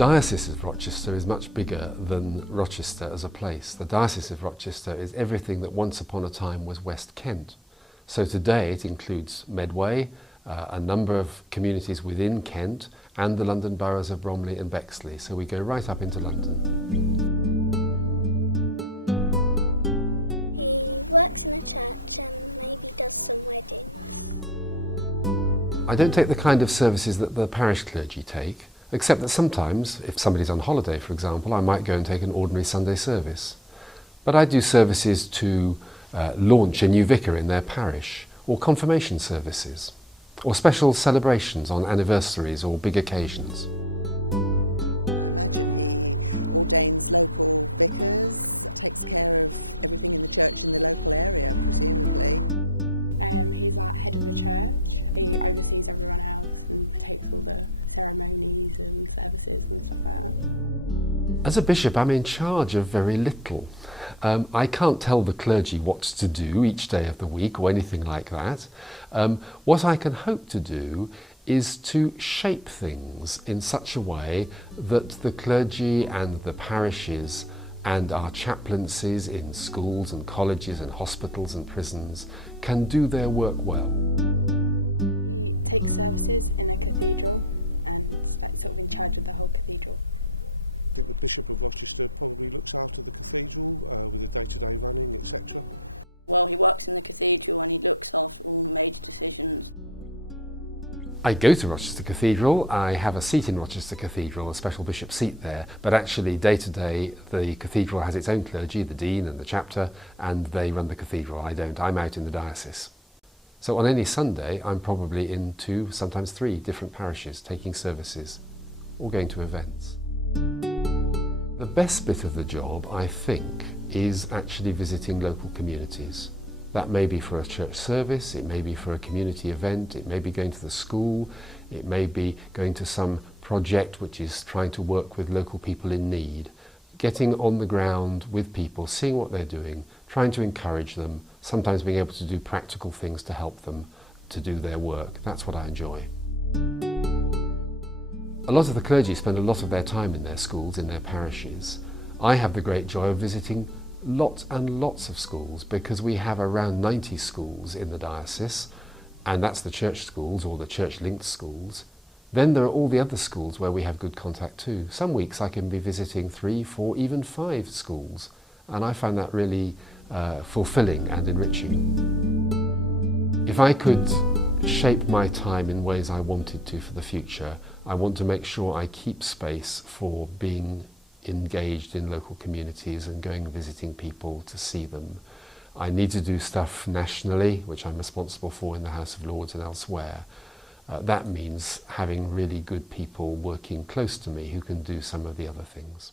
Diocese of Rochester is much bigger than Rochester as a place. The Diocese of Rochester is everything that once upon a time was West Kent. So today it includes Medway, a number of communities within Kent, and the London boroughs of Bromley and Bexley. So we go right up into London. I don't take the kind of services that the parish clergy take, except that sometimes, if somebody's on holiday, for example, I might go and take an ordinary Sunday service. But I do services to launch a new vicar in their parish, or confirmation services, or special celebrations on anniversaries or big occasions. As a bishop, I'm in charge of very little. I can't tell the clergy what to do each day of the week or anything like that. What I can hope to do is to shape things in such a way that the clergy and the parishes and our chaplaincies in schools and colleges and hospitals and prisons can do their work well. I go to Rochester Cathedral. I have a seat in Rochester Cathedral, a special bishop's seat there, but actually day to day the cathedral has its own clergy, the dean and the chapter, and they run the cathedral. I don't. I'm out in the diocese. So on any Sunday I'm probably in 2, sometimes 3 different parishes taking services or going to events. The best bit of the job, I think, is actually visiting local communities. That may be for a church service, it may be for a community event, it may be going to the school, it may be going to some project which is trying to work with local people in need. Getting on the ground with people, seeing what they're doing, trying to encourage them, sometimes being able to do practical things to help them to do their work. That's what I enjoy. A lot of the clergy spend a lot of their time in their schools, in their parishes. I have the great joy of visiting lots and lots of schools because we have around 90 schools in the diocese, and that's the church schools or the church-linked schools. Then there are all the other schools where we have good contact too. Some weeks I can be visiting 3, 4, even 5 schools, and I find that really fulfilling and enriching. If I could shape my time in ways I wanted to for the future, I want to make sure I keep space for being engaged in local communities and going and visiting people to see them. I need to do stuff nationally, which I'm responsible for in the House of Lords and elsewhere. That means having really good people working close to me who can do some of the other things.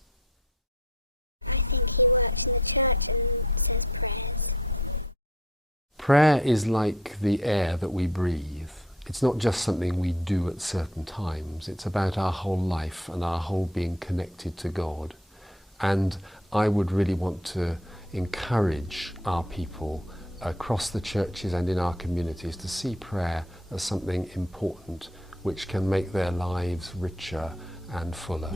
Prayer is like the air that we breathe. It's not just something we do at certain times, it's about our whole life and our whole being connected to God. And I would really want to encourage our people across the churches and in our communities to see prayer as something important which can make their lives richer and fuller.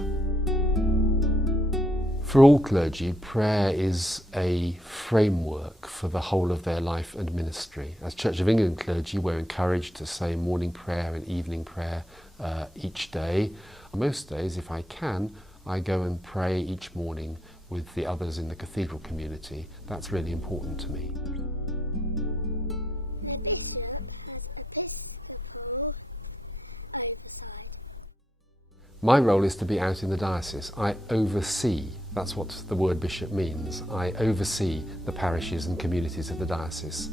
For all clergy, prayer is a framework for the whole of their life and ministry. As Church of England clergy, we're encouraged to say morning prayer and evening prayer each day. Most days, if I can, I go and pray each morning with the others in the cathedral community. That's really important to me. My role is to be out in the diocese. I oversee, that's what the word bishop means. I oversee the parishes and communities of the diocese.